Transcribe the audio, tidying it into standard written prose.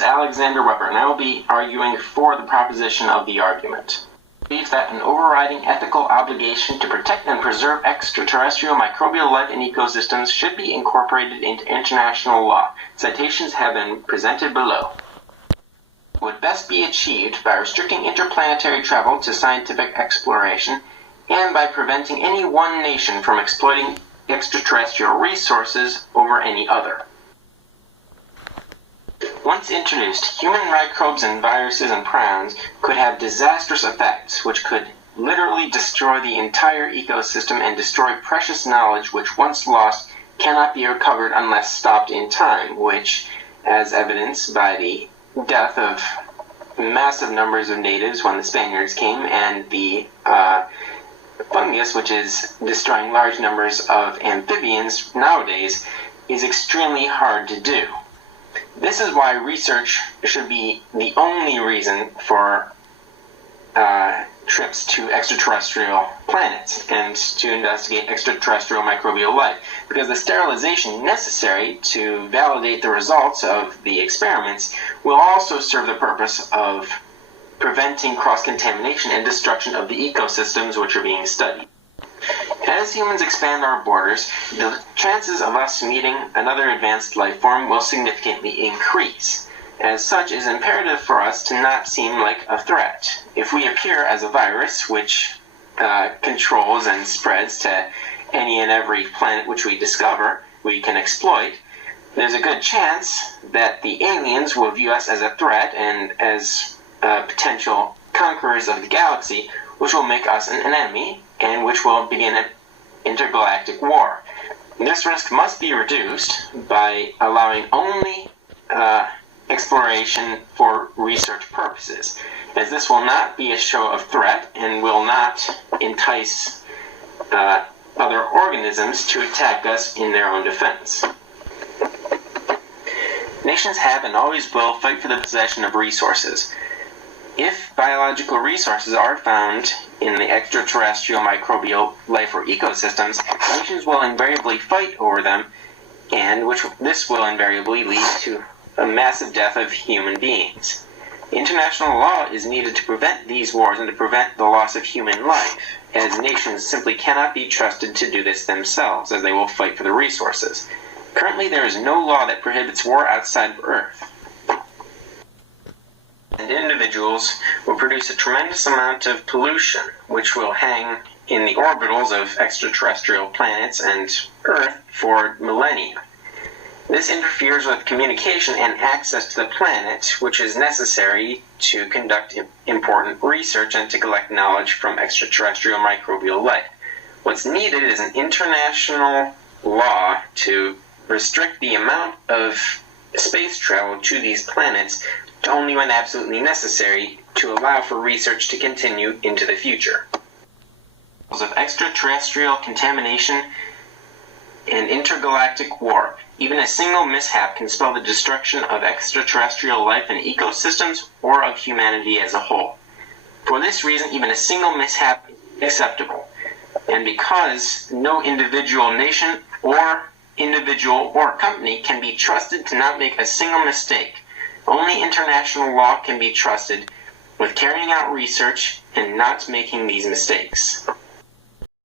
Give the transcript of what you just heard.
is Alexander Weber, and I will be arguing for the proposition of the argument. I believe that an overriding ethical obligation to protect and preserve extraterrestrial microbial life and ecosystems should be incorporated into international law. Citations have been presented below. It would best be achieved by restricting interplanetary travel to scientific exploration and by preventing any one nation from exploiting extraterrestrial resources over any other. Once introduced, human microbes and viruses and prions could have disastrous effects which could literally destroy the entire ecosystem and destroy precious knowledge which, once lost, cannot be recovered unless stopped in time, which, as evidenced by the death of massive numbers of natives when the Spaniards came, and the fungus, which is destroying large numbers of amphibians nowadays, is extremely hard to do. This is why research should be the only reason for trips to extraterrestrial planets and to investigate extraterrestrial microbial life, because the sterilization necessary to validate the results of the experiments will also serve the purpose of preventing cross-contamination and destruction of the ecosystems which are being studied. As humans expand our borders, the chances of us meeting another advanced life form will significantly increase. As such, it is imperative for us to not seem like a threat. If we appear as a virus which controls and spreads to any and every planet which we discover, we can exploit, there's a good chance that the aliens will view us as a threat and as potential conquerors of the galaxy, which will make us an enemy and which will begin an intergalactic war. This risk must be reduced by allowing only exploration for research purposes, as this will not be a show of threat and will not entice other organisms to attack us in their own defense. Nations have and always will fight for the possession of resources. If biological resources are found in the extraterrestrial microbial life or ecosystems, nations will invariably fight over them, and this will invariably lead to a massive death of human beings. International law is needed to prevent these wars and to prevent the loss of human life, as nations simply cannot be trusted to do this themselves, as they will fight for the resources. Currently, there is no law that prohibits war outside of Earth, and individuals will produce a tremendous amount of pollution, which will hang in the orbitals of extraterrestrial planets and Earth for millennia. This interferes with communication and access to the planet, which is necessary to conduct important research and to collect knowledge from extraterrestrial microbial life. What's needed is an international law to restrict the amount of space travel to these planets to only when absolutely necessary to allow for research to continue into the future. Of extraterrestrial contamination and intergalactic war. Even a single mishap can spell the destruction of extraterrestrial life and ecosystems or of humanity as a whole. For this reason, even a single mishap is acceptable. And because no individual nation or individual or company can be trusted to not make a single mistake, only international law can be trusted with carrying out research and not making these mistakes.